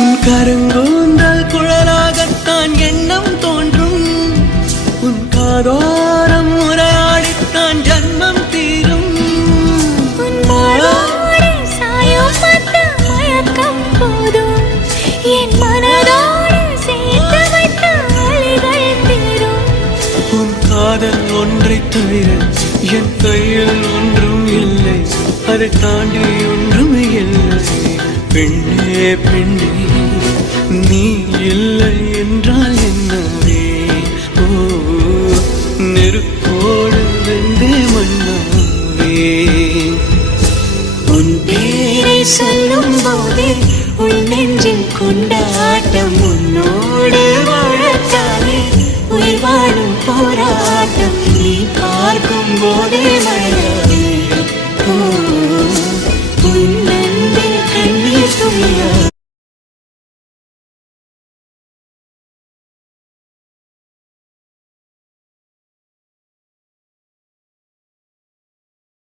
உன் கருங்கூந்தல் குழலாகத்தான் எண்ணம் தோன்றும். உன் காதோரம் உரையாடித்தான் ஜன்மம் தீரும். என் மனதோடு சேர்த்து வைத்த வழிகள் தீரும். உன் காதல் ஒன்றை தவிர என் கையில் ஒன்றும் இல்லை, அதை தாண்டி ஒன்றும் இல்லை. பெண்ணே பெண்ணே நீ இல்லை என்றால் என்னவே? ஓ நெருப்போடு வெந்தே மண்ணாவே. உன் பேரை சொல்லும் போதே உள் நெஞ்சில் கொண்டாட்டம். உன்னோடு வாழத்தானே உயிர் வாழும் போராட்டம். நீ பார்க்கும் போதே மழை